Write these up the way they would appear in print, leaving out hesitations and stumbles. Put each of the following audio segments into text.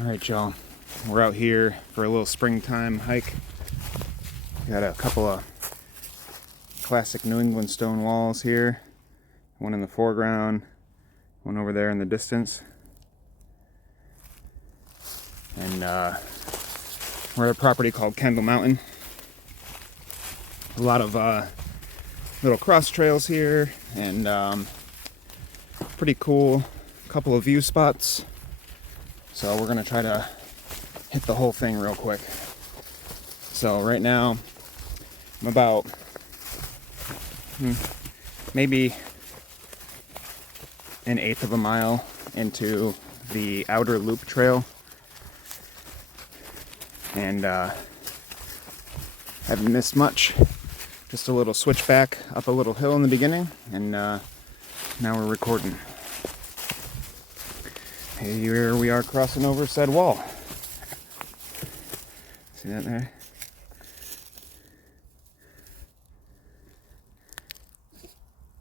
Alright, y'all, we're out here for a little springtime hike. Got a couple of classic New England stone walls here. One in the foreground, one over there in the distance. And we're at a property called Kendall Mountain. A lot of little cross trails here and pretty cool couple of view spots. So we're gonna try to hit the whole thing real quick. So right now I'm about maybe an eighth of a mile into the outer loop trail, and haven't missed much. Just a little switchback up a little hill in the beginning, and now we're recording. Here we are crossing over said wall. See that there?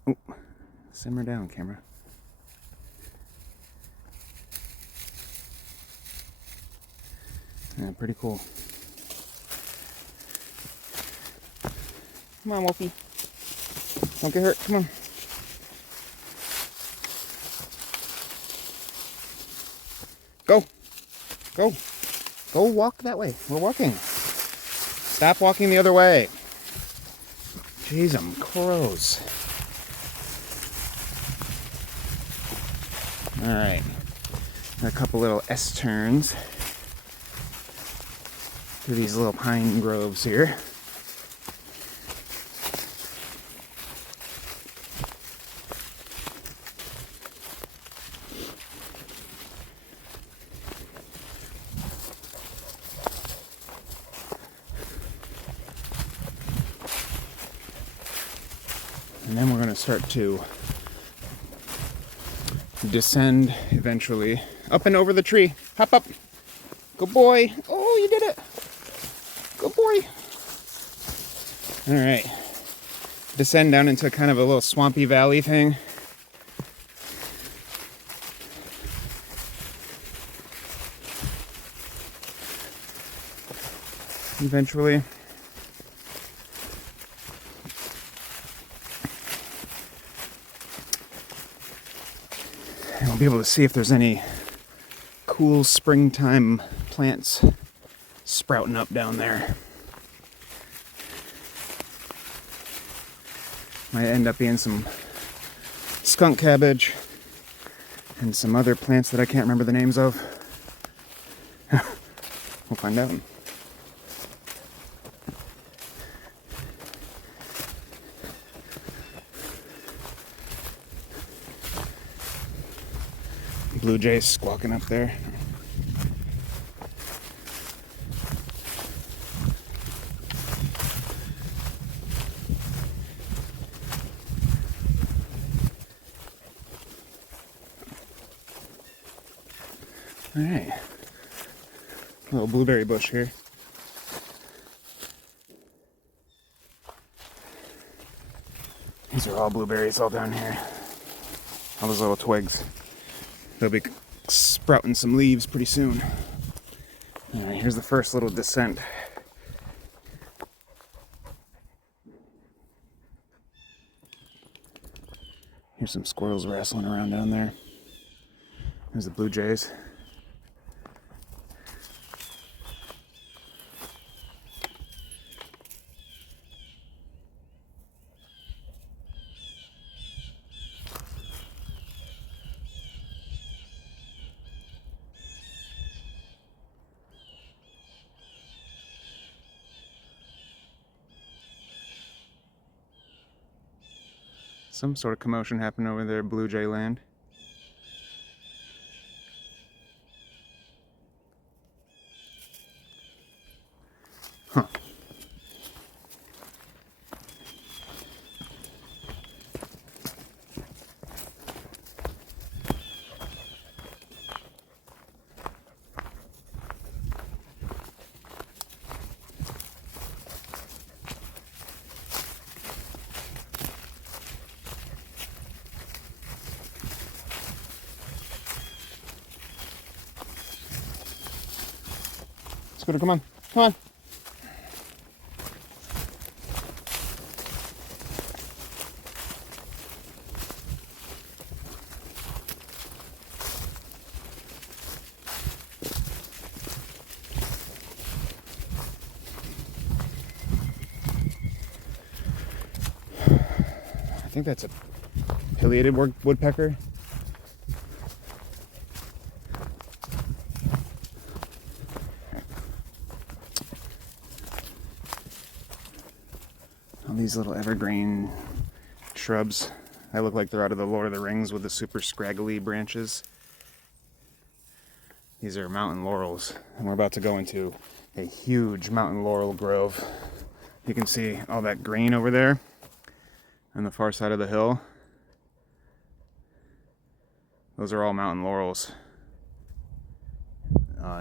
Oh, simmer down, camera. Yeah, pretty cool. Come on, Wolfie. Don't get hurt. Come on. Go. Go. Go walk that way. We're walking. Stop walking the other way. Jeez, I'm crows. Alright. A couple little S-turns through these little pine groves here. And then we're going to start to descend eventually up and over the tree. Hop up. Good boy. Oh, you did it. Good boy. All right. Descend down into kind of a little swampy valley thing. Eventually. And we'll be able to see if there's any cool springtime plants sprouting up down there. Might end up being some skunk cabbage and some other plants that I can't remember the names of. We'll find out. Blue jays squawking up there. All right, little blueberry bush here. These are all blueberries all down here. All those little twigs. They'll be sprouting some leaves pretty soon. All right, here's the first little descent. Here's some squirrels wrestling around down there. There's the blue jays. Some sort of commotion happened over there at Blue Jay Land. Huh. Scooter, come on. Come on. I think that's a pileated woodpecker. All these little evergreen shrubs. They look like they're out of the Lord of the Rings with the super scraggly branches. These are mountain laurels, and we're about to go into a huge mountain laurel grove. You can see all that green over there on the far side of the hill. Those are all mountain laurels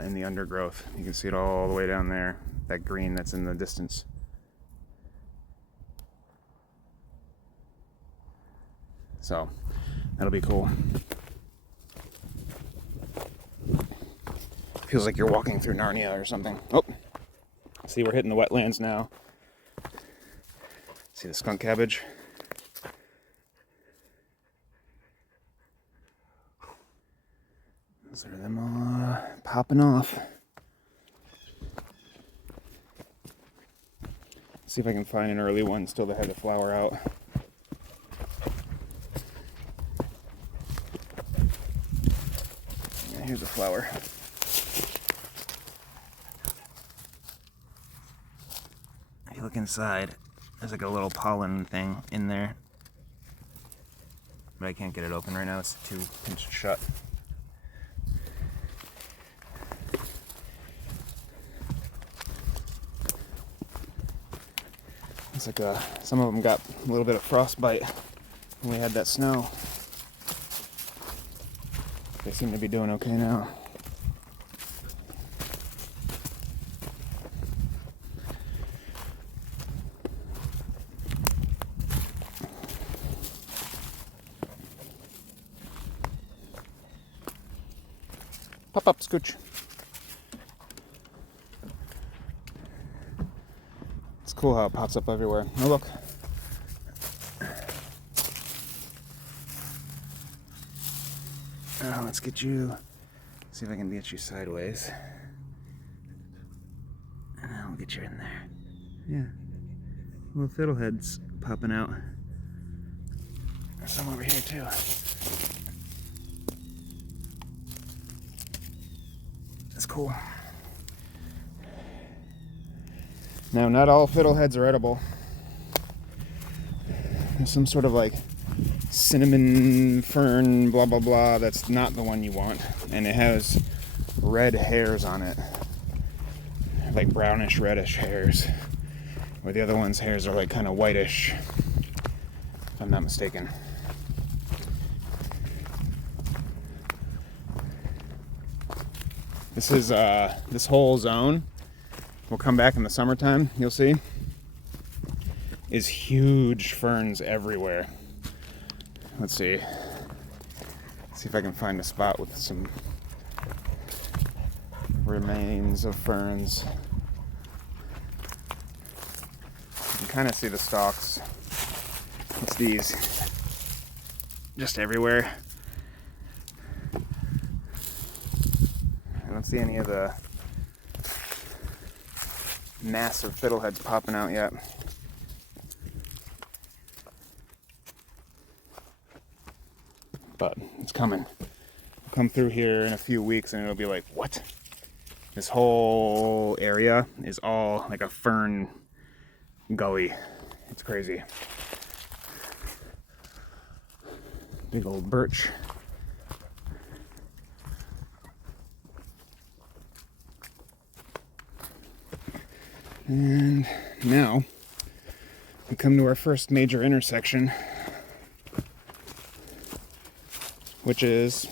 in the undergrowth. You can see it all the way down there, that green that's in the distance. So that'll be cool. Feels like you're walking through Narnia or something. Oh, see, we're hitting the wetlands now. See the skunk cabbage? Those are them all popping off. See if I can find an early one still that had the flower out. Yeah, here's a flower. If you look inside, there's like a little pollen thing in there. But I can't get it open right now, it's too pinched shut. It's like some of them got a little bit of frostbite when we had that snow. They seem to be doing okay now. Pop up, Scooch. It's cool how it pops up everywhere. Oh, look. Oh, let's get you. See if I can get you sideways. And I'll get you in there. Yeah. Little fiddleheads popping out. There's some over here, too. That's cool. Now, not all fiddleheads are edible. There's some sort of like cinnamon fern blah blah blah that's not the one you want, and it has red hairs on it, like brownish reddish hairs, where the other one's hairs are like kind of whitish, if I'm not mistaken. This is this whole zone, we'll come back in the summertime, you'll see, is huge ferns everywhere. Let's see. See if I can find a spot with some remains of ferns. You can kind of see the stalks. It's these. Just everywhere. I don't see any of the massive fiddleheads popping out yet. But it's coming. I'll come through here in a few weeks and it'll be like, what? This whole area is all like a fern gully. It's crazy. Big old birch. And now we come to our first major intersection, which is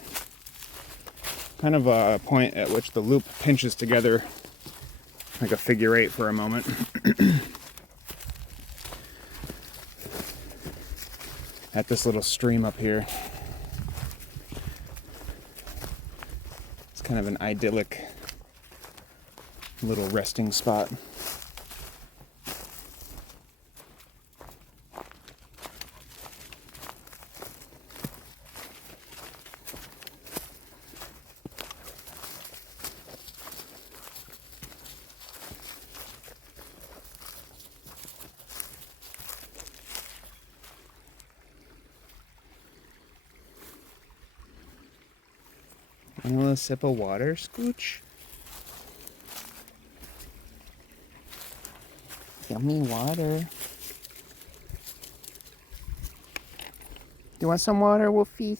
kind of a point at which the loop pinches together like a figure eight for a moment. At this little stream up here. It's kind of an idyllic little resting spot. Want a little sip of water, Scooch? Yummy water. Do you want some water, Wolfies?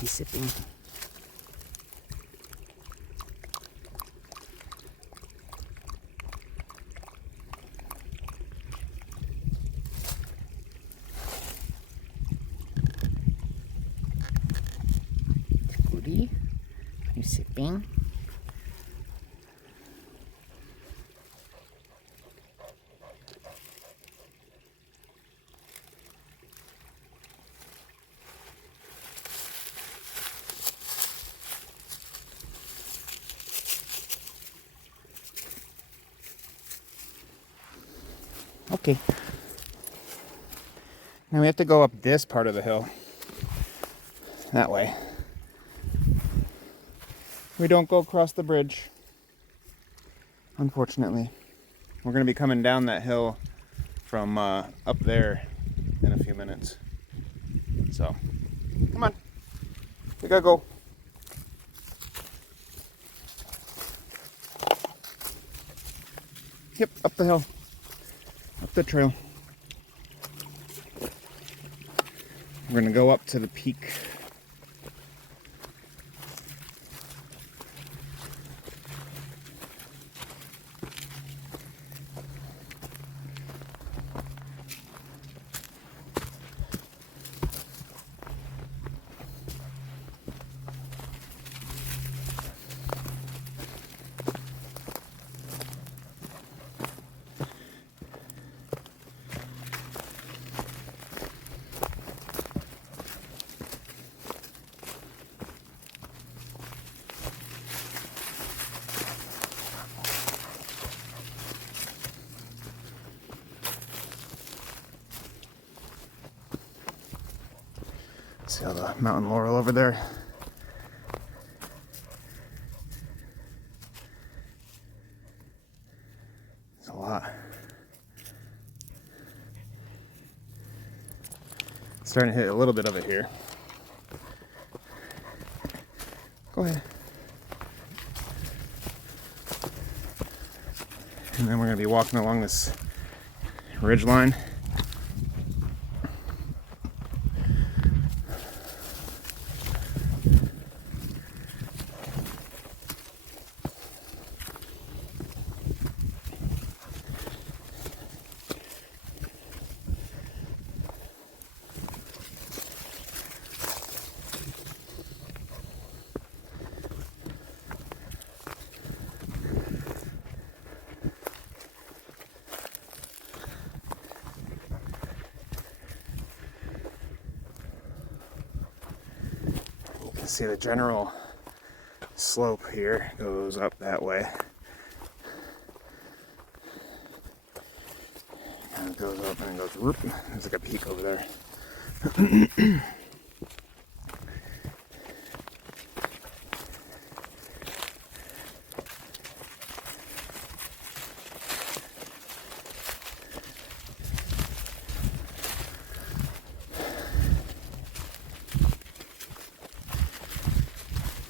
He's sipping. Goody, you sipping? Okay. Now we have to go up this part of the hill. That way. We don't go across the bridge, unfortunately. We're going to be coming down that hill from up there in a few minutes. So, come on. We gotta go. Yep, up the hill. Up the trail. We're gonna go up to the peak. See all the mountain laurel over there? It's a lot. Starting to hit a little bit of it here. Go ahead. And then we're going to be walking along this ridge line. See, the general slope here goes up that way. And it goes up and it goes whoop. There's like a peak over there.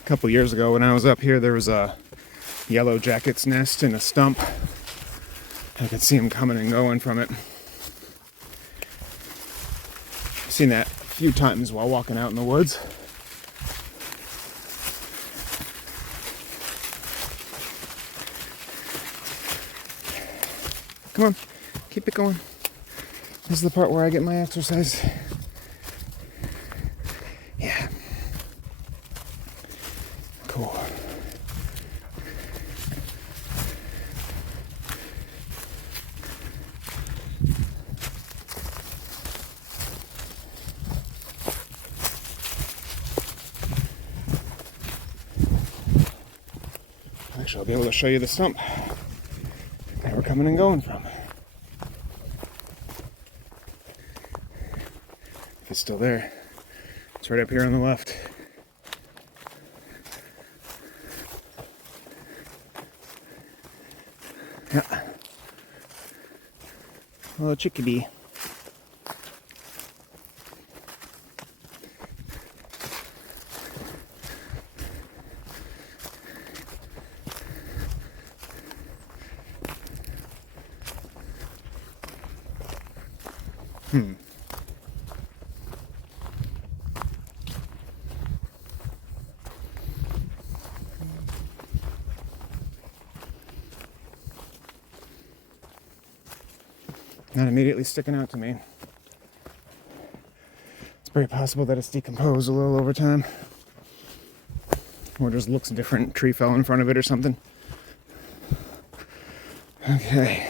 A couple years ago when I was up here, there was a yellow jacket's nest in a stump. I could see them coming and going from it. I've seen that few times while walking out in the woods. Come on, keep it going. This is the part where I get my exercise. Yeah. Cool. Actually, I'll be able to show you the stump that we're coming and going from. If it's still there, it's right up here on the left. Yeah. A little chickadee. Not immediately sticking out to me. It's very possible that it's decomposed a little over time. Or just looks different. Tree fell in front of it or something. Okay.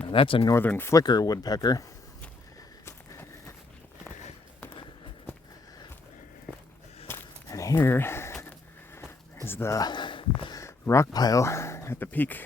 Now that's a northern flicker woodpecker. And here is the rock pile at the peak.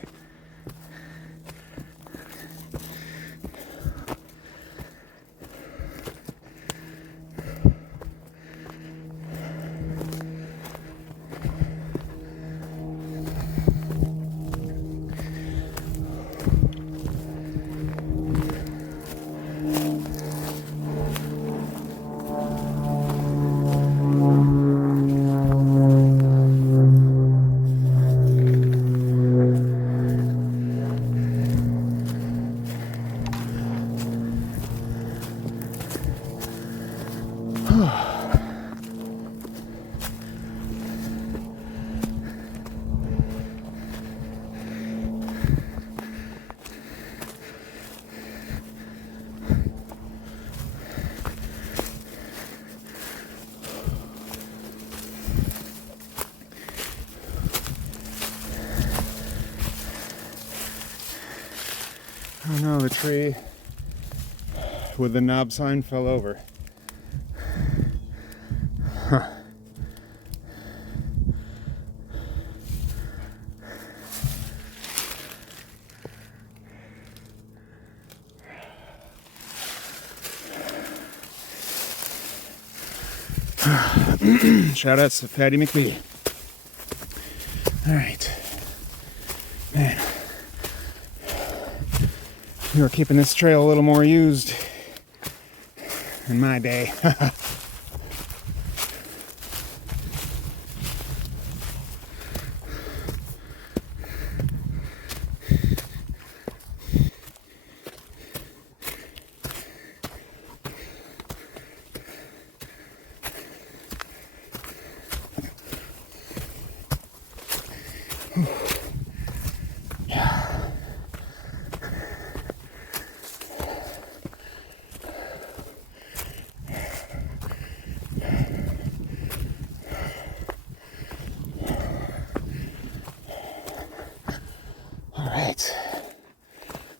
Oh no, the tree with the knob sign fell over. Huh. Shout outs to Patty McBee. All right, man. You were keeping this trail a little more used in my day.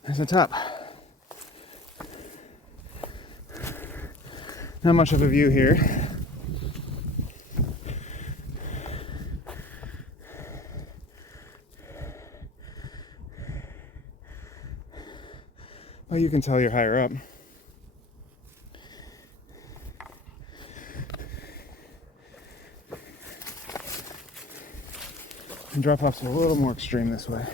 There's the top. Not much of a view here. Well, you can tell you're higher up. And drop-offs are a little more extreme this way.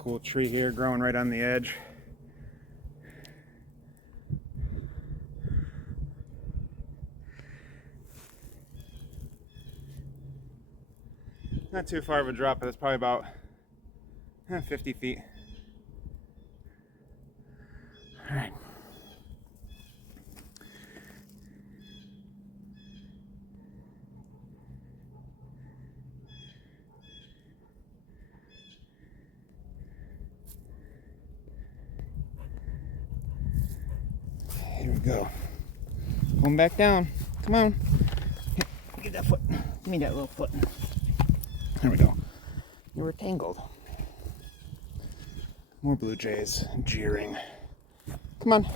Cool tree here growing right on the edge. Not too far of a drop, but it's probably about 50 feet. All right. Here we go. Going back down. Come on. Here, get that foot. Give me that little foot. There we go. You were tangled. More blue jays jeering. Come on.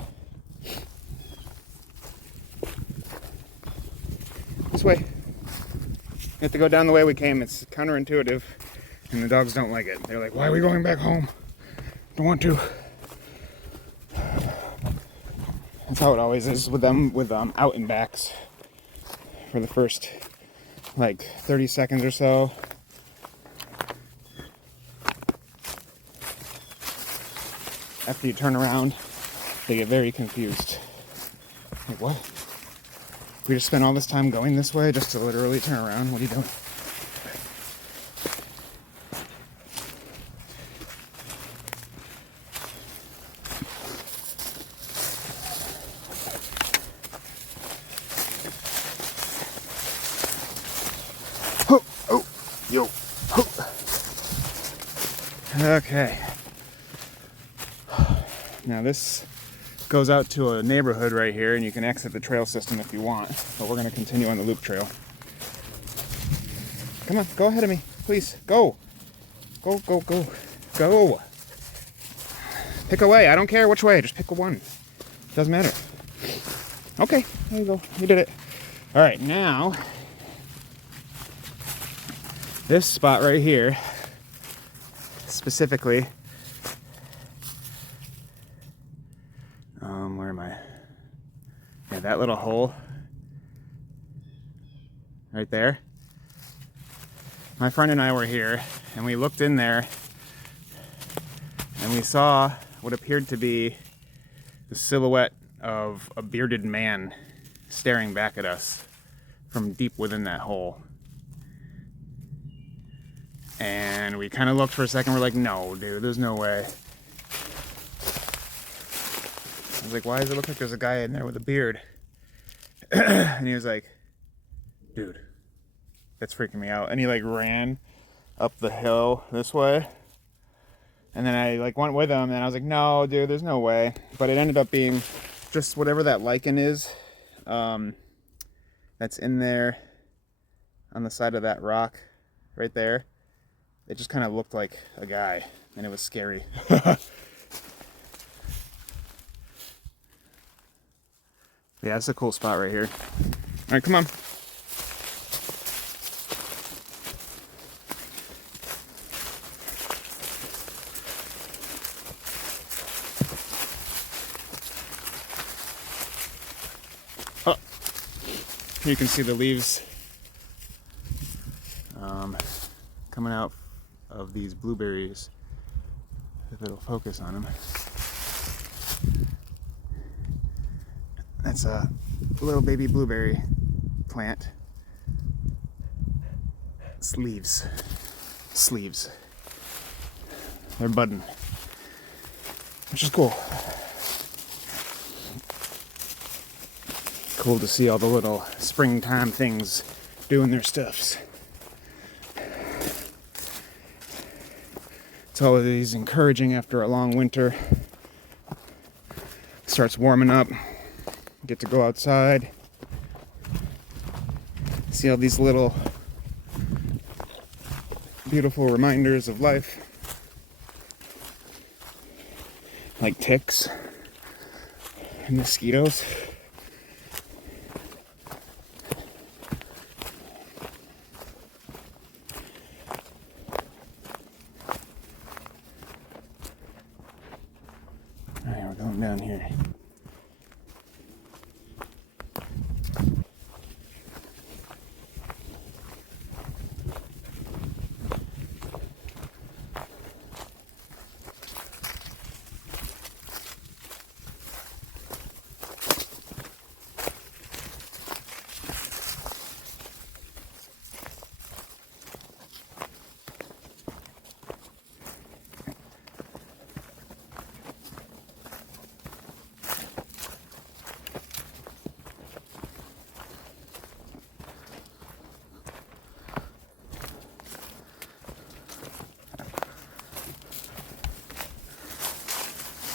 This way. You have to go down the way we came. It's counterintuitive, and the dogs don't like it. They're like, why are we going back home? Don't want to. That's how it always is with them, with out and backs. For the first, like, 30 seconds or so. After you turn around, they get very confused. Like, what? We just spent all this time going this way just to literally turn around? What are you doing? Oh, oh, yo, oh. Okay. Now this goes out to a neighborhood right here, and you can exit the trail system if you want, but we're going to continue on the loop trail. Come on, go ahead of me, please. Go. Go, go, go. Go. Pick a way. I don't care which way. Just pick a one. Doesn't matter. Okay, there you go. You did it. All right, now this spot right here, specifically, where am I? Yeah, that little hole right there. My friend and I were here, and we looked in there, and we saw what appeared to be the silhouette of a bearded man staring back at us from deep within that hole. And we kind of looked for a second, we're like, no, dude, there's no way. I was like, why does it look like there's a guy in there with a beard? And he was like, dude, that's freaking me out. And he like ran up the hill this way. And then I like went with him, and I was like, no, dude, there's no way. But it ended up being just whatever that lichen is, that's in there on the side of that rock right there. It just kind of looked like a guy, and it was scary. Yeah, it's a cool spot right here. All right, come on. Oh, you can see the leaves coming out of these blueberries, if it'll focus on them. That's a little baby blueberry plant. Sleeves. They're budding, which is cool. Cool to see all the little springtime things doing their stuffs. It's always encouraging after a long winter. It starts warming up. Get to go outside, see all these little beautiful reminders of life, like ticks and mosquitoes. All right, we're going down here.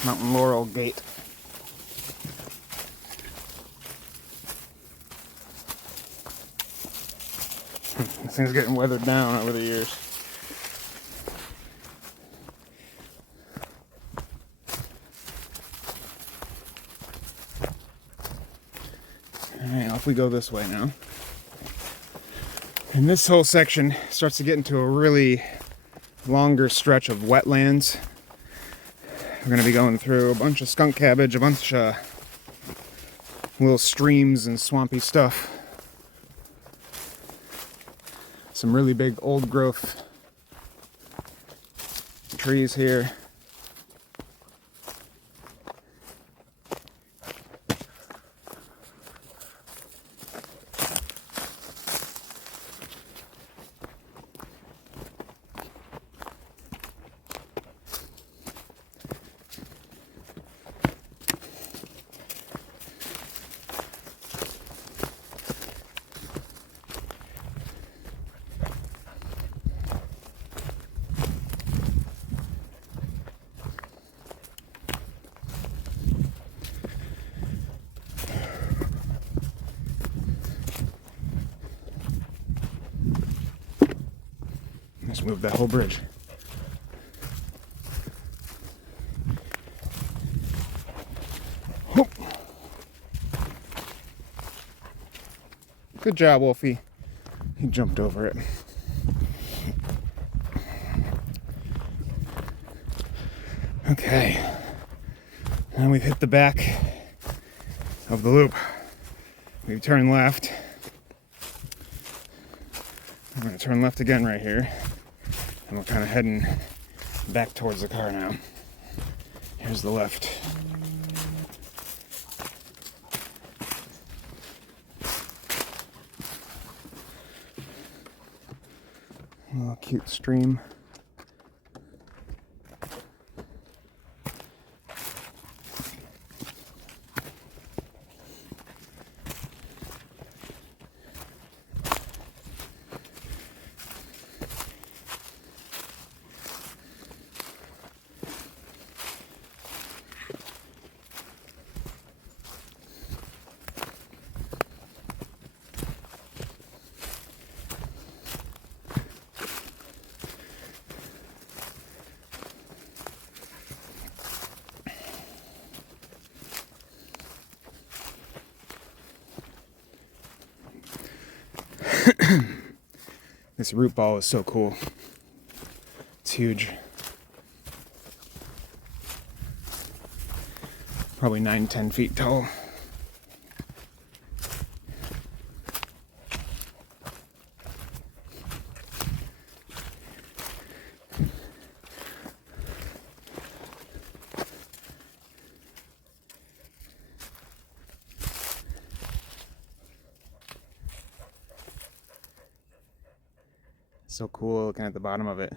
Mountain Laurel Gate. This thing's getting weathered down over the years. Alright, off we go this way now. And this whole section starts to get into a really longer stretch of wetlands. We're going to be going through a bunch of skunk cabbage, a bunch of little streams and swampy stuff. Some really big old growth trees here. Let's move that whole bridge. Oh. Good job, Wolfie. He jumped over it. Okay. Now we've hit the back of the loop. We've turned left. I'm going to turn left again right here. And we're kind of heading back towards the car now. Here's the left. A little cute stream. This root ball is so cool. It's huge. Probably 9-10 feet tall. So cool looking at the bottom of it.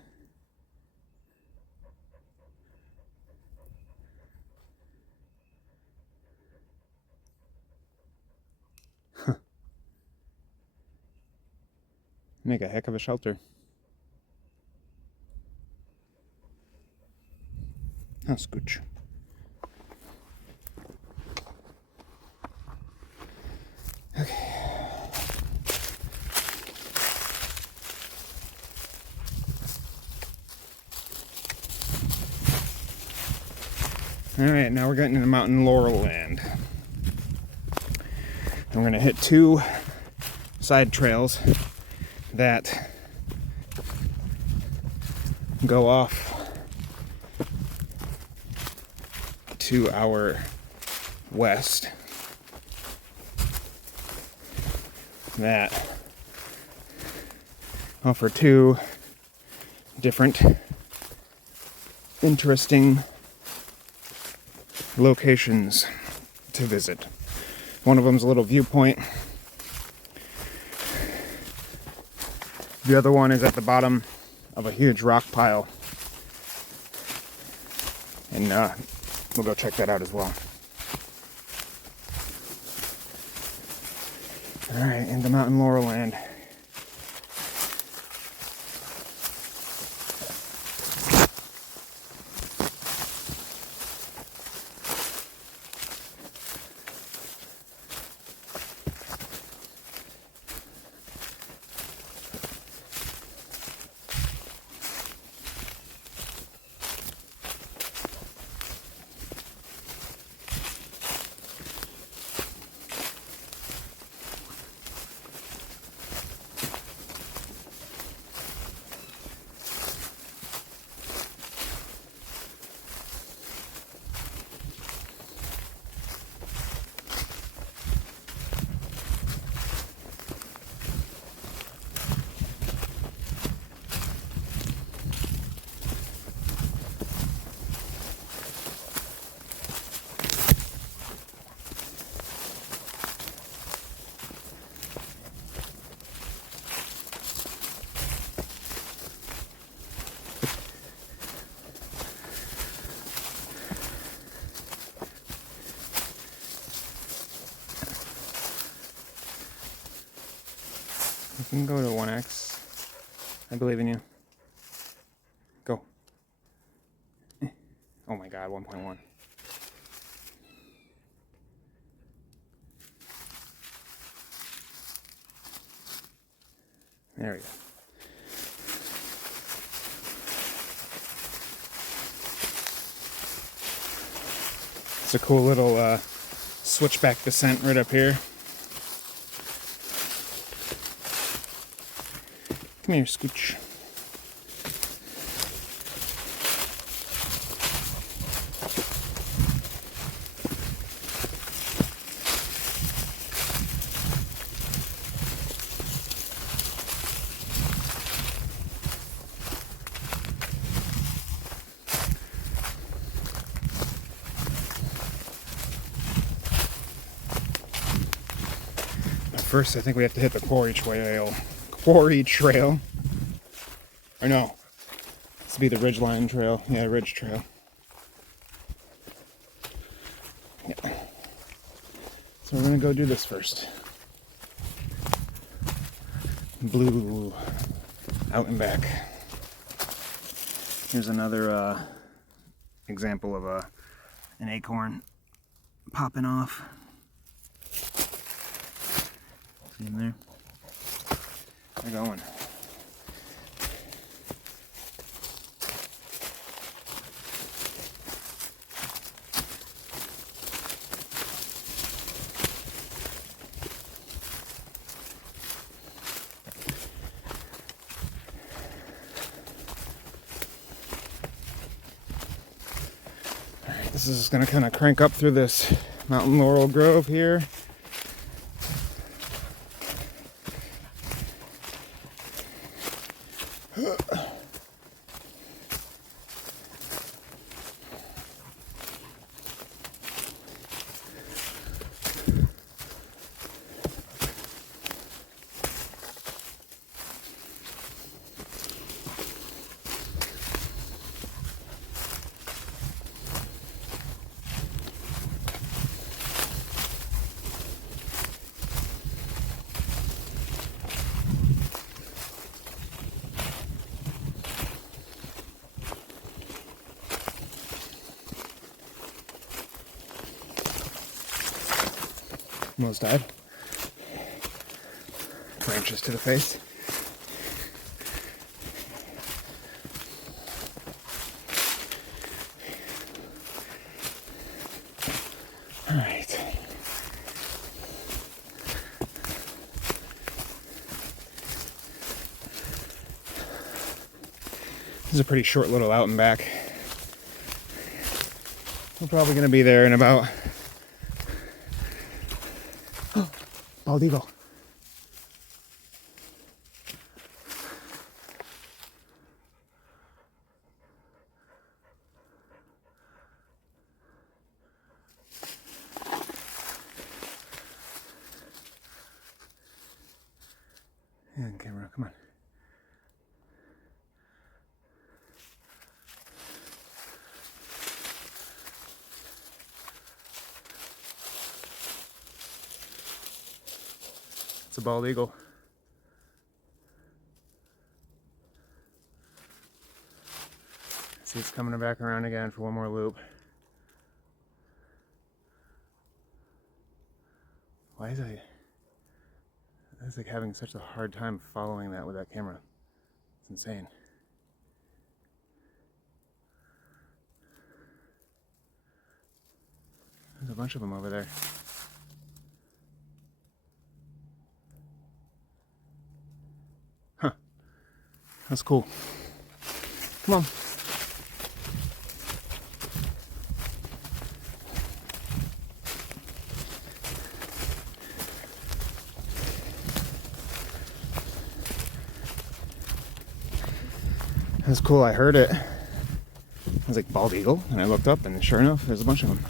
Huh. Make a heck of a shelter. Oh, scooch. Okay. Alright, now we're getting into Mountain Laurel land. And we're going to hit two side trails that go off to our west. That offer two different interesting locations to visit. One of them's a little viewpoint. The other one is at the bottom of a huge rock pile. And we'll go check that out as well. Alright, into Mountain Laurel land. You can go to 1x. I believe in you. Go. Oh my god, 1.1. There we go. It's a cool little switchback descent right up here. Come here, Scooch. First, I think we have to hit the quarry trail. Quarry trail. Or no, this would be the Ridgeline Trail. Yeah, Ridge Trail. Yeah. So we're gonna go do this first. Blue, out and back. Here's another example of an acorn popping off. See him there? They're going. Alright, this is going to kind of crank up through this mountain laurel grove here. Almost died. Branches to the face. All right. This is a pretty short little out and back. We're probably going to be there in about... Bald eagle. Yeah, camera, come on. It's a bald eagle. See, it's coming back around again for one more loop. Why is I was like having such a hard time following that with that camera? It's insane. There's a bunch of them over there. Huh. That's cool. Come on. That's cool. I heard it. I was like, bald eagle, and I looked up, and sure enough, there's a bunch of them.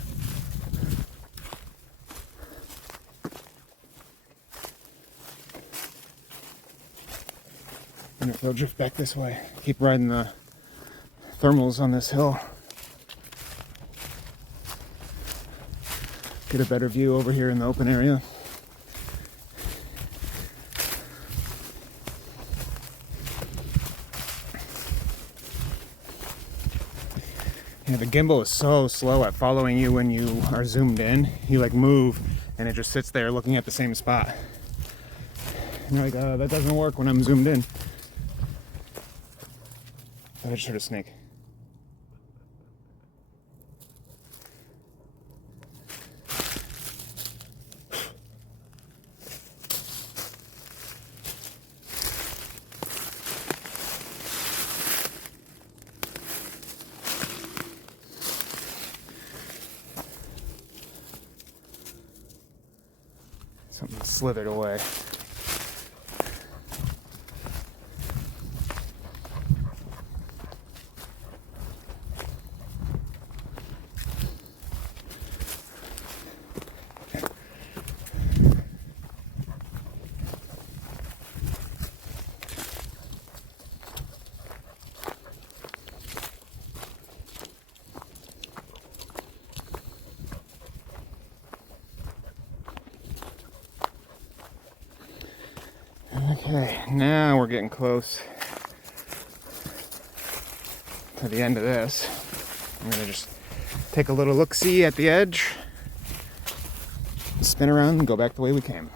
I wonder if they'll drift back this way. Keep riding the thermals on this hill. Get a better view over here in the open area. Yeah, the gimbal is so slow at following you when you are zoomed in. You like move and it just sits there looking at the same spot. And you're like, that doesn't work when I'm zoomed in. I just heard a snake. Something slithered away. Okay, now we're getting close to the end of this. I'm gonna just take a little look-see at the edge, spin around and go back the way we came.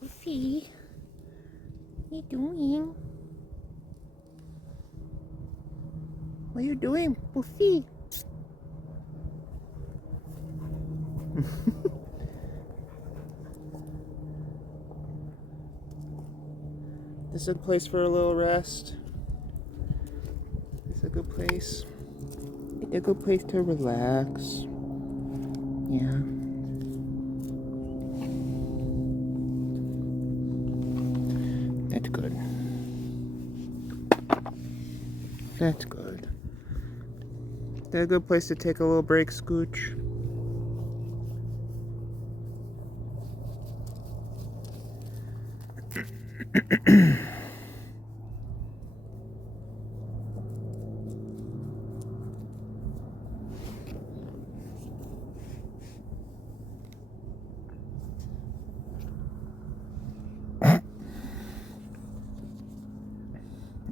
Buffy, what are you doing? What are you doing, Buffy? This is a place for a little rest. It's a good place. It's a good place to relax. Yeah. That's good. That's good. Is that a good place to take a little break, Scooch?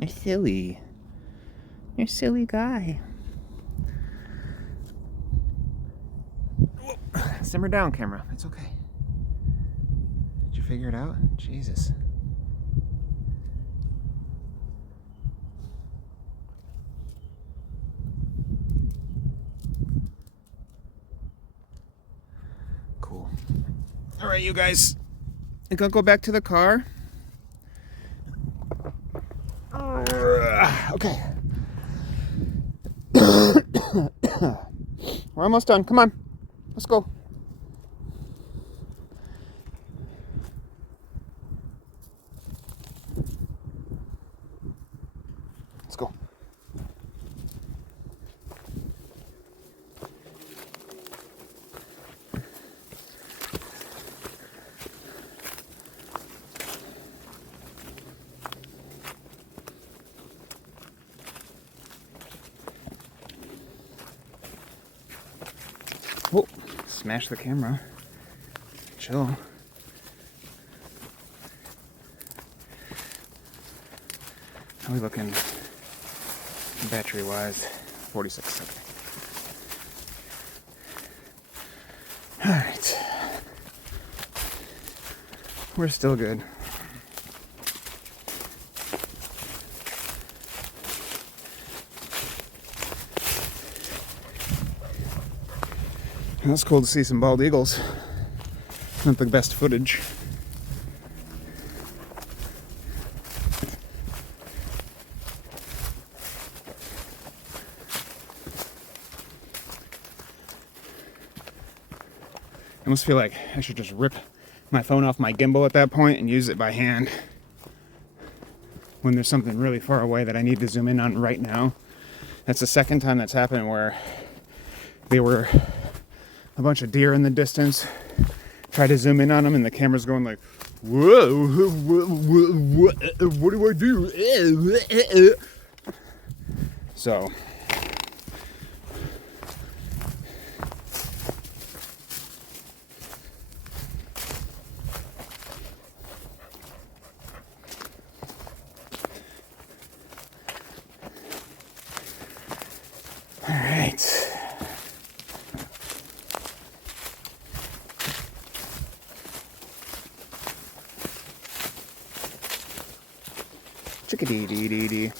You're silly. You're a silly guy. Simmer down, camera. It's okay. Did you figure it out? Jesus. Cool. All right, you guys. You gonna go back to the car? Okay. We're almost done. Come on. Let's go. Let's go. smash the camera. Chill. How are we looking battery-wise? 46, okay. Alright. We're still good. That's cool to see some bald eagles. Not the best footage. I almost feel like I should just rip my phone off my gimbal at that point and use it by hand when there's something really far away that I need to zoom in on right now. That's the second time that's happened where they were a bunch of deer in the distance. Try to zoom in on them and the camera's going like, whoa, what do I do? So all right. Chickadee-dee-dee-dee.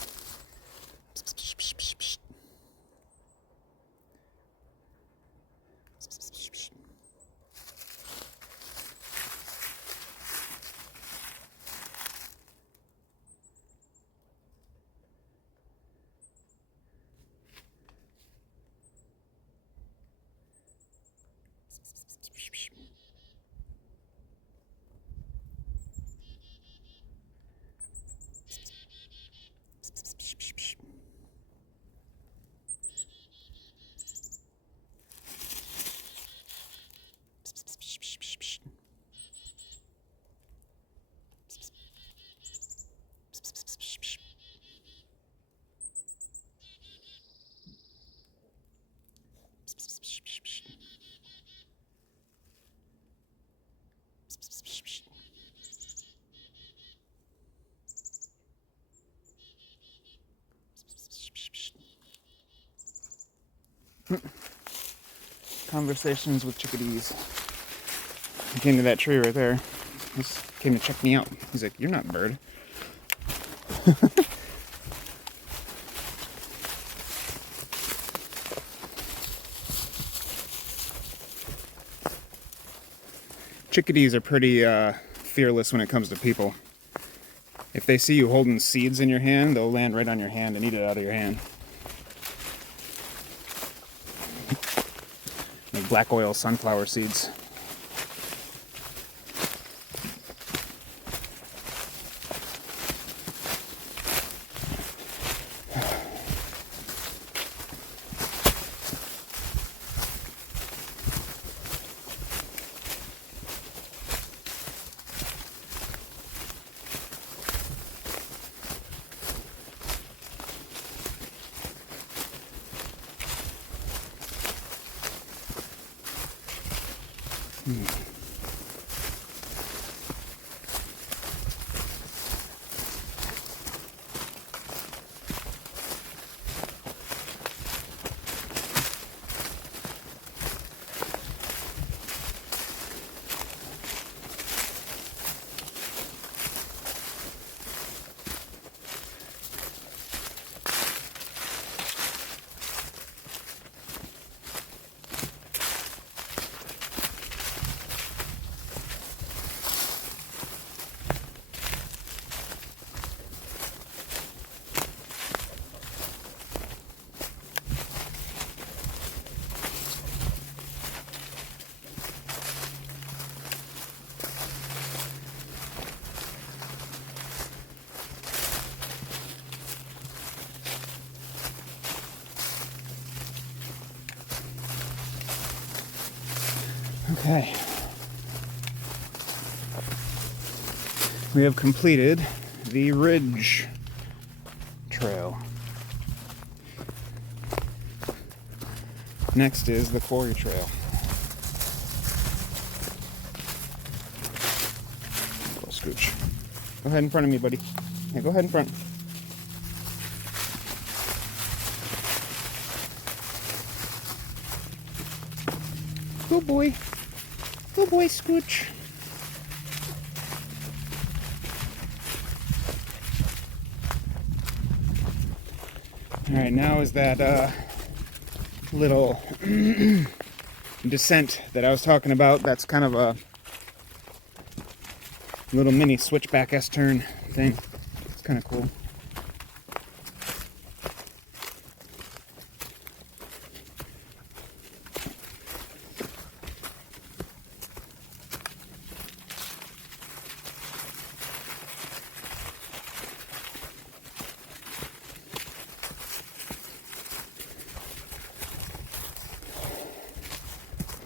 Conversations with chickadees. He came to that tree right there. He came to check me out. He's like, "You're not a bird." Chickadees are pretty fearless when it comes to people. If they see you holding seeds in your hand, they'll land right on your hand and eat it out of your hand. Like black oil sunflower seeds. Okay. We have completed the Ridge Trail. Next is the Quarry Trail. Scooch. Go ahead in front of me, buddy. Yeah, go ahead in front. Good boy. Good boy, Scooch. Alright, now is that little descent that I was talking about. That's kind of a little mini switchback S-turn thing. It's kind of cool.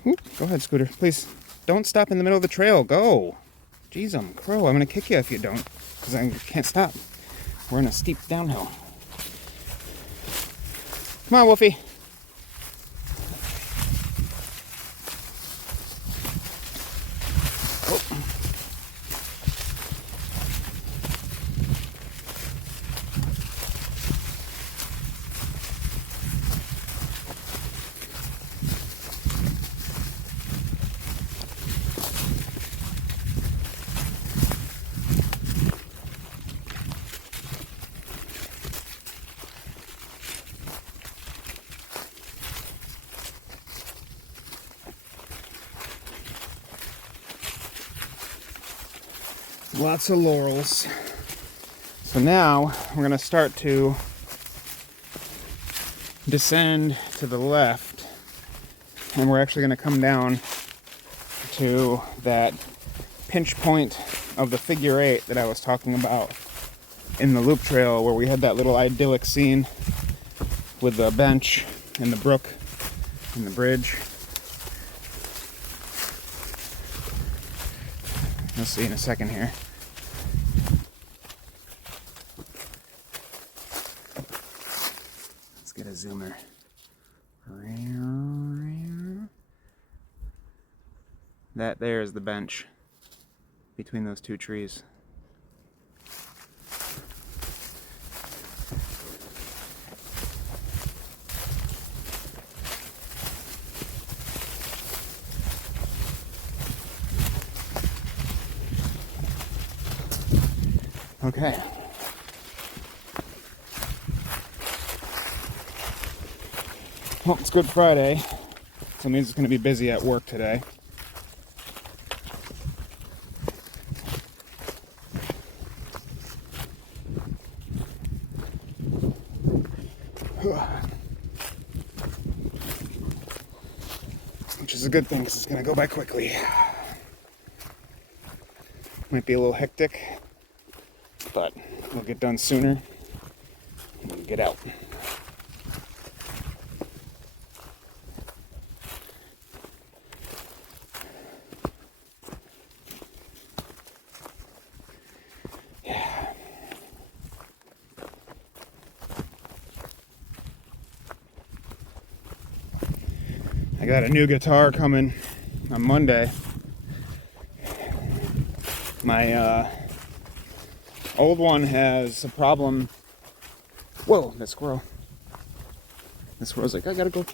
Oop, go ahead, Scooter. Please, don't stop in the middle of the trail. Go. Jeez, I'm crow. I'm going to kick you if you don't, because I can't stop. We're in a steep downhill. Come on, Wolfie. Oh. Lots of laurels. So now we're going to start to descend to the left, and we're actually going to come down to that pinch point of the figure eight that I was talking about in the loop trail, where we had that little idyllic scene with the bench and the brook and the bridge. We'll see in a second here. Let's get a zoomer. That there is the bench between those two trees. Okay. Well, it's Good Friday, so it means it's going to be busy at work today. Which is a good thing, because it's going to go by quickly. Might be a little hectic, but we'll get done sooner and we'll get out. Yeah. I got a new guitar coming on Monday. My old one has a problem. Whoa, that squirrel. The squirrel's like, I gotta go.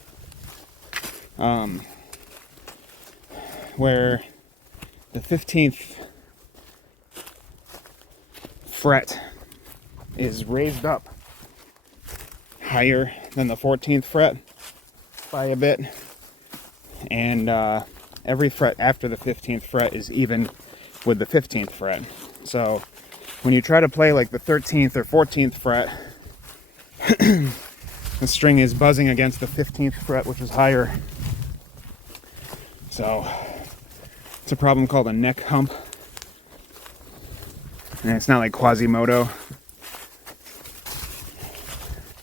Where the 15th fret is raised up higher than the 14th fret by a bit. And every fret after the 15th fret is even with the 15th fret. So when you try to play like the 13th or 14th fret, the string is buzzing against the 15th fret, which is higher. So it's a problem called a neck hump. And it's not like Quasimodo,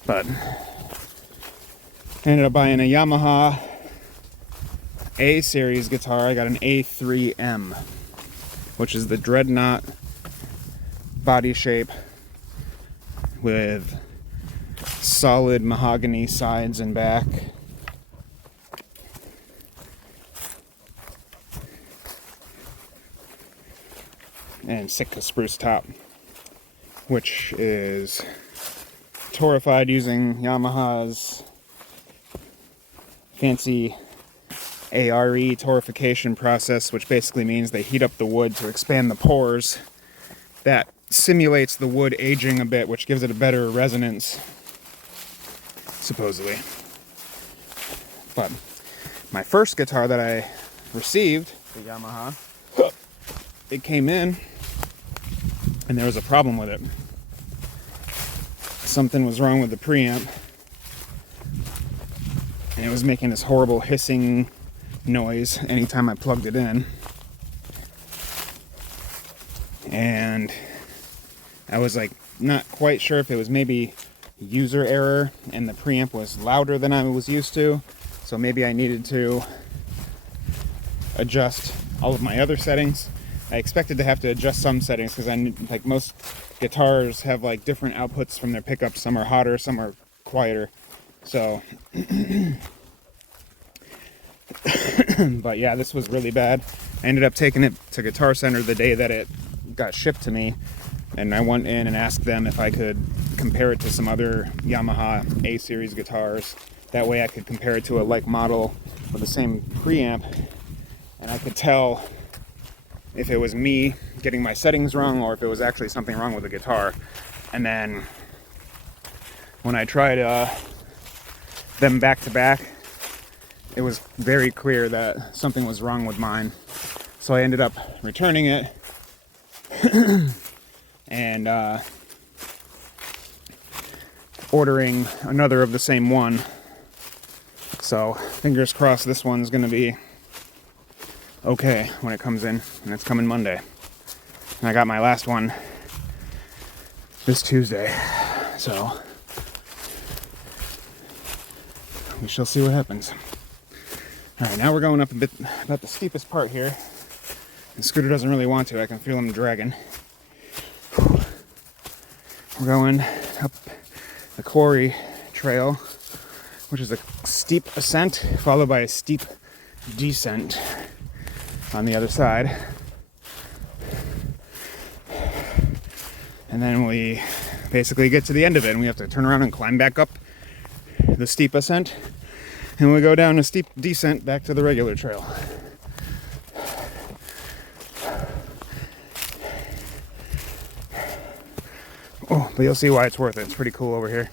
but I ended up buying a Yamaha A series guitar. I got an A3M, which is the dreadnought body shape with solid mahogany sides and back. and Sitka spruce top, which is torrefied using Yamaha's fancy ARE torrefication process, which basically means they heat up the wood to expand the pores. That simulates the wood aging a bit, which gives it a better resonance, supposedly. But my first guitar that I received, the Yamaha, it came in and there was a problem with it. Something was wrong with the preamp, and it was making this horrible hissing noise anytime I plugged it in. And I was like not quite sure if it was maybe user error and the preamp was louder than I was used to, so maybe I needed to adjust all of my other settings. I expected to have to adjust some settings because like most guitars have like different outputs from their pickups. Some are hotter, some are quieter. So but yeah, this was really bad. I ended up taking it to Guitar Center the day that it got shipped to me, and I went in and asked them if I could compare it to some other Yamaha A-series guitars. That way I could compare it to a like model with the same preamp, and I could tell if it was me getting my settings wrong or if it was actually something wrong with the guitar. And then when I tried them back to back, it was very clear that something was wrong with mine. So I ended up returning it and ordering another of the same one. So fingers crossed this one's gonna be okay when it comes in, and it's coming Monday. And I got my last one this Tuesday, so we shall see what happens. All right, now we're going up a bit about the steepest part here. The scooter doesn't really want to. I can feel him dragging. We're going up the quarry trail, which is a steep ascent followed by a steep descent on the other side. And then we basically get to the end of it and we have to turn around and climb back up the steep ascent, and we go down a steep descent back to the regular trail. Oh, but you'll see why it's worth it. It's pretty cool over here.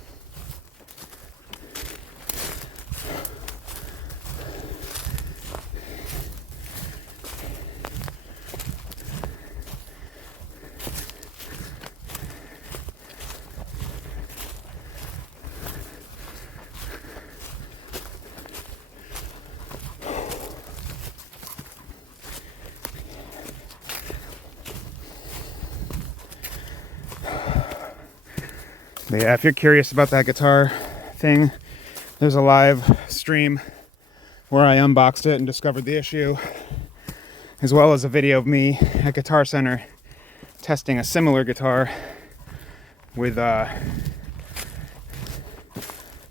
But yeah, if you're curious about that guitar thing, there's a live stream where I unboxed it and discovered the issue, as well as a video of me at Guitar Center testing a similar guitar with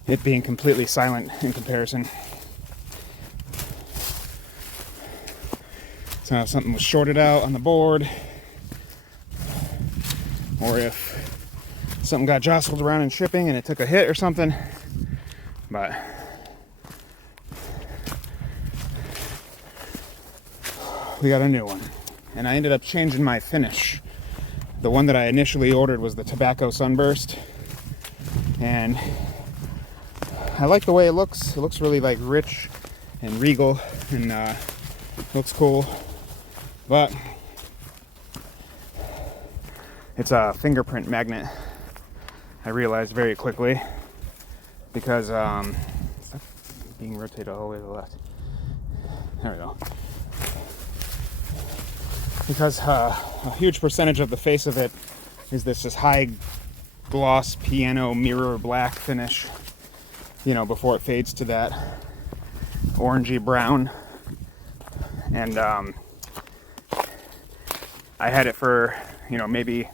it being completely silent in comparison. So if something was shorted out on the board, or if something got jostled around in shipping and it took a hit or something. But we got a new one, and I ended up changing my finish. The one that I initially ordered was the Tobacco Sunburst, and I like the way it looks. It looks really like rich and regal, and looks cool, but it's a fingerprint magnet. I realized very quickly, because it's being rotated all the way to the left. There we go. Because a huge percentage of the face of it is this high gloss piano mirror black finish, you know, before it fades to that orangey brown. And I had it for, you know, maybe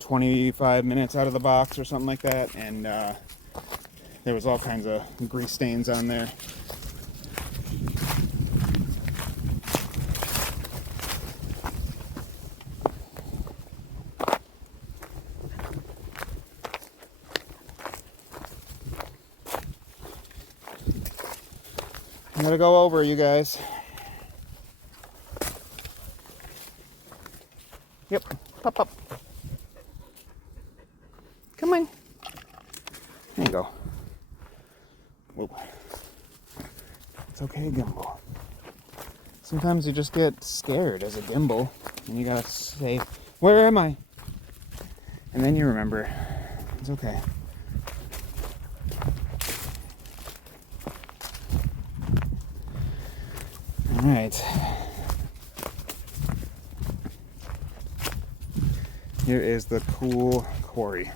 25 minutes out of the box or something like that, and there was all kinds of grease stains on there. I'm gonna go over, you guys. Yep, pop up. Come on. There you go. Whoa. It's okay, gimbal. Sometimes you just get scared as a gimbal, and you gotta say, where am I? And then you remember, it's okay. All right. Here is the cool quarry.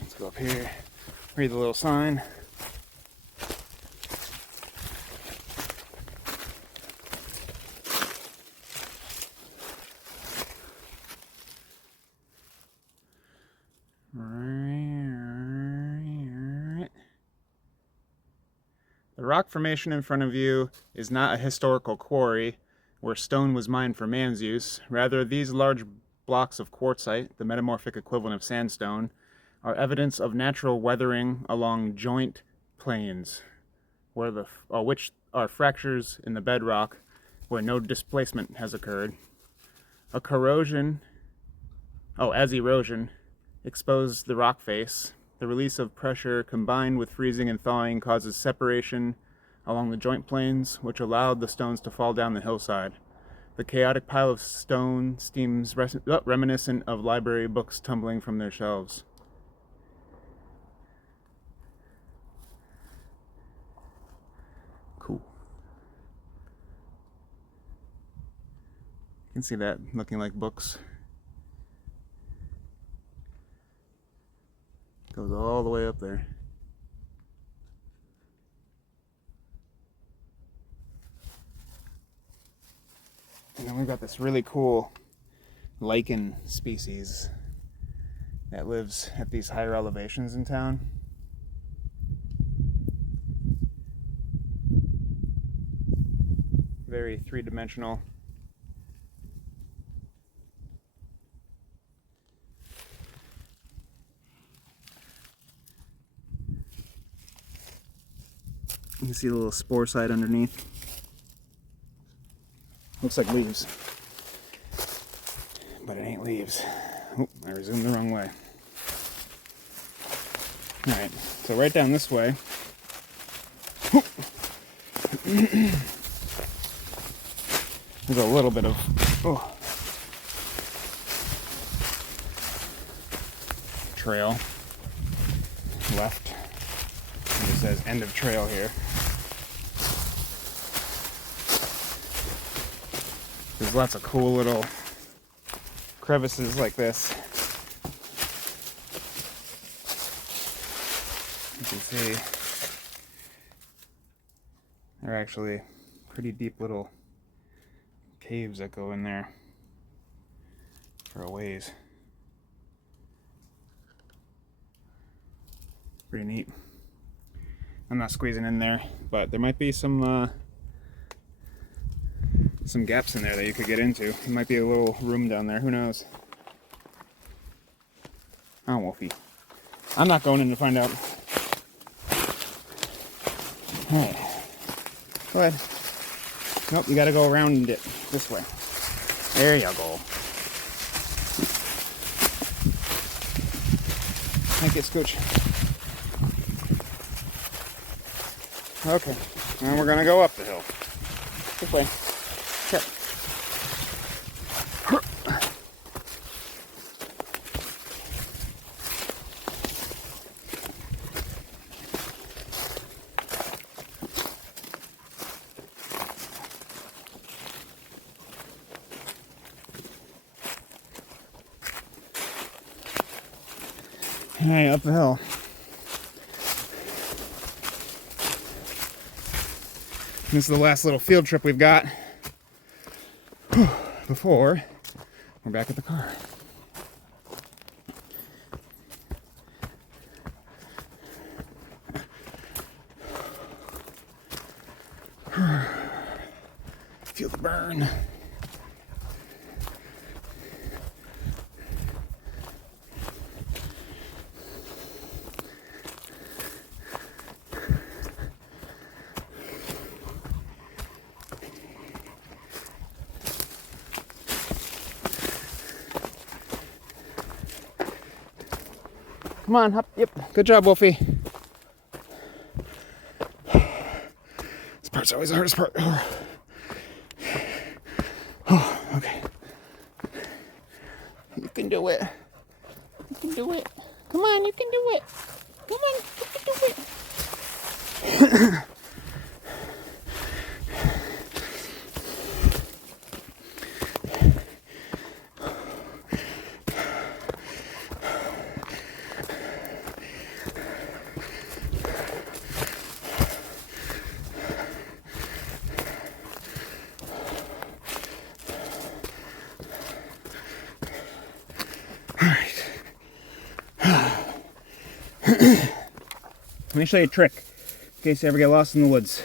Let's go up here, read the little sign. The rock formation in front of you is not a historical quarry where stone was mined for man's use. Rather, these large blocks of quartzite, the metamorphic equivalent of sandstone, are evidence of natural weathering along joint plains, which are fractures in the bedrock where no displacement has occurred. As erosion exposed the rock face, the release of pressure combined with freezing and thawing causes separation along the joint planes, which allowed the stones to fall down the hillside. The chaotic pile of stone seems reminiscent of library books tumbling from their shelves. Cool. You can see that looking like books. Goes all the way up there. And then we've got this really cool lichen species that lives at these higher elevations in town. Very three-dimensional. You can see the little spore side underneath. Looks like leaves, but it ain't leaves. Oh, I resumed the wrong way. Alright, so right down this way. There's a little bit of trail left. And it says end of trail here. There's lots of cool little crevices like this. You can see they're actually pretty deep little caves that go in there for a ways. Pretty neat. I'm not squeezing in there, but there might be some gaps in there that you could get into. There might be a little room down there, who knows? Oh, Wolfie. I'm not going in to find out. Alright. Go ahead. Nope, you gotta go around it this way. There you go. Thank you, Scooch. Okay, and we're gonna go up the hill. This way. Sure. Alright, up the hill. This is the last little field trip we've got before we're back at the car. Come on, up. Yep. Good job, Wolfie. This part's always the hardest part. Oh, okay. You can do it. You can do it. Come on, you can do it. Come on, you can do it. Let me show you a trick in case you ever get lost in the woods.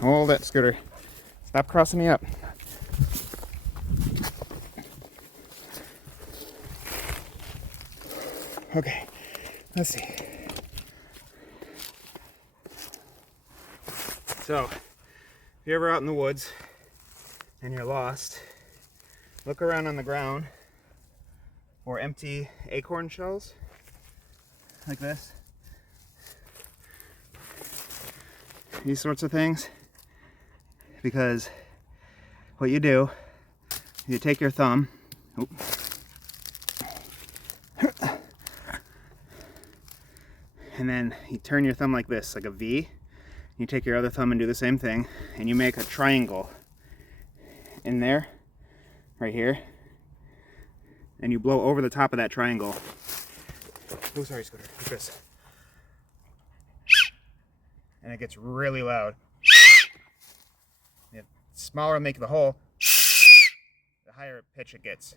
Hold it, Scooter. Stop crossing me up. Okay, let's see. So, if you're ever out in the woods and you're lost, look around on the ground for empty acorn shells, like this. These sorts of things. Because what you do, you take your thumb, and then you turn your thumb like this, like a V. You take your other thumb and do the same thing, and you make a triangle in there, right here, and you blow over the top of that triangle. Oh, sorry, Scooter. Like this. And it gets really loud. The smaller make the hole, the higher pitch it gets.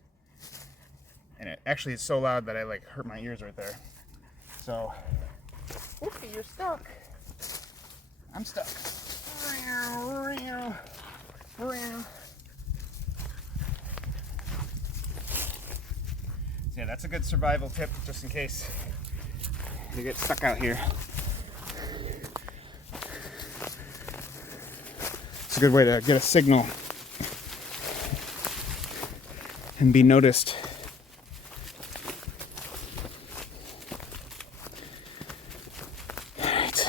And it actually is so loud that I like hurt my ears right there. So, Wolfie, you're stuck. I'm stuck. So yeah, that's a good survival tip just in case you get stuck out here. It's a good way to get a signal and be noticed. All right.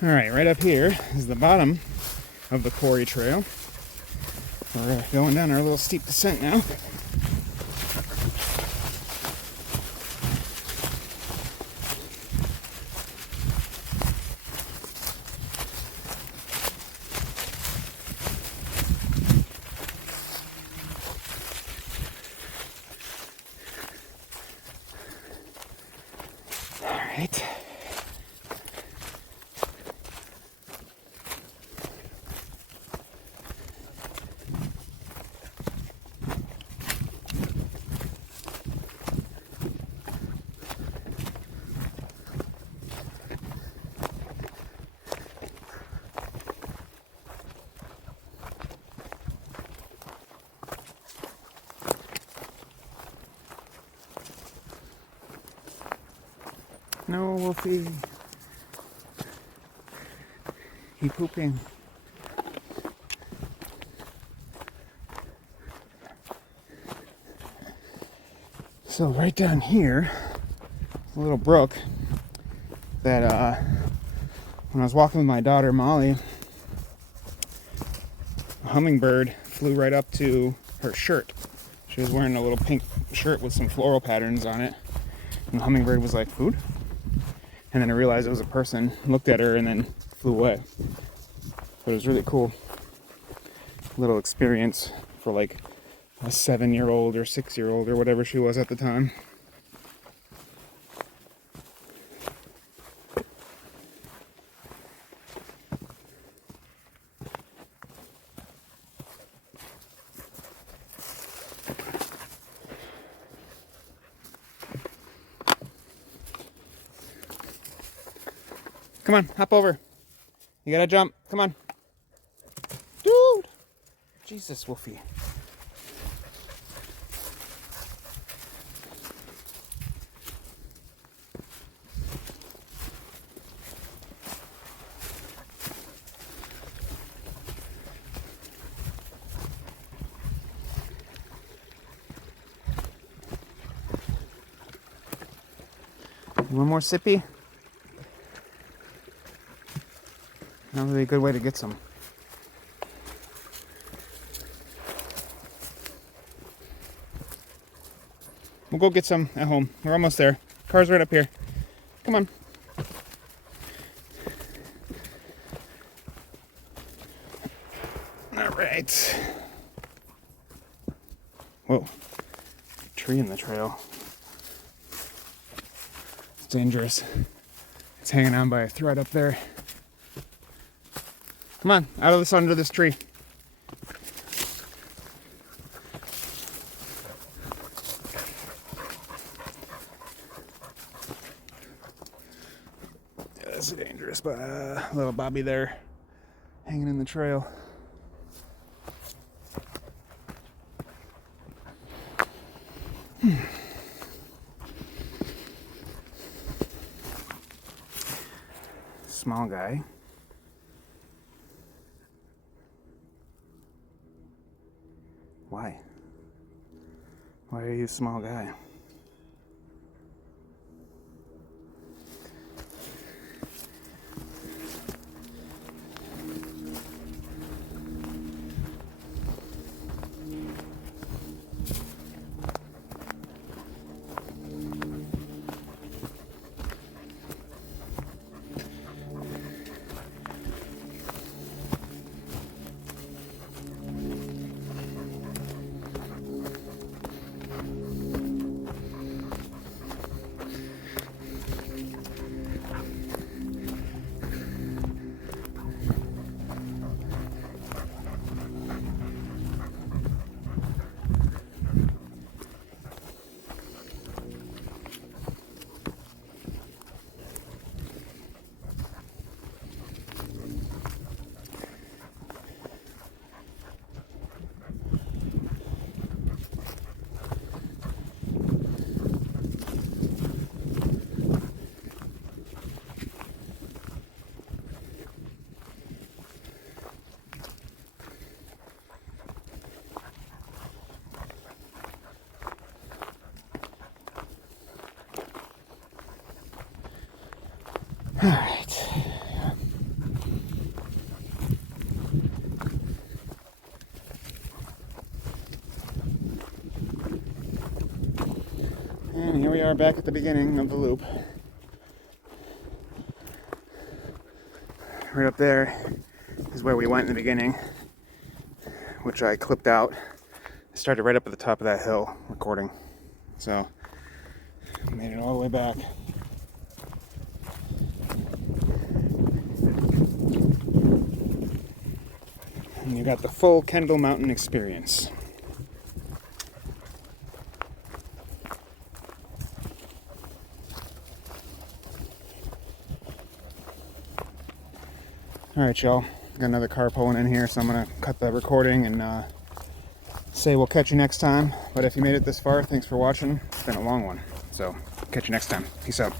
All right, right up here is the bottom of the quarry trail. We're going down our little steep descent now. All right. No, Wolfie. He's pooping. So right down here, a little brook, that when I was walking with my daughter Molly, a hummingbird flew right up to her shirt. She was wearing a little pink shirt with some floral patterns on it. And the hummingbird was like, "Food?" And then I realized it was a person, looked at her, and then flew away. But it was really cool. Little experience for like a 7-year-old or 6-year-old or whatever she was at the time. Come on, hop over. You gotta jump. Come on. Dude! Jesus, Wolfie. One more sippy? That would be a good way to get some. We'll go get some at home. We're almost there. Car's right up here. Come on. All right. Whoa. Tree in the trail. It's dangerous. It's hanging on by a thread up there. Come on, out of this, under this tree. Yeah, that's dangerous, but little Bobby there, hanging in the trail. Small guy. Why? Why are you a small guy? All right. And here we are back at the beginning of the loop. Right up there is where we went in the beginning, which I clipped out. I started right up at the top of that hill recording. So, made it all the way back. And you got the full Kendall Mountain experience. Alright, y'all. Got another car pulling in here, so I'm going to cut the recording and say we'll catch you next time. But if you made it this far, thanks for watching. It's been a long one. So, catch you next time. Peace out.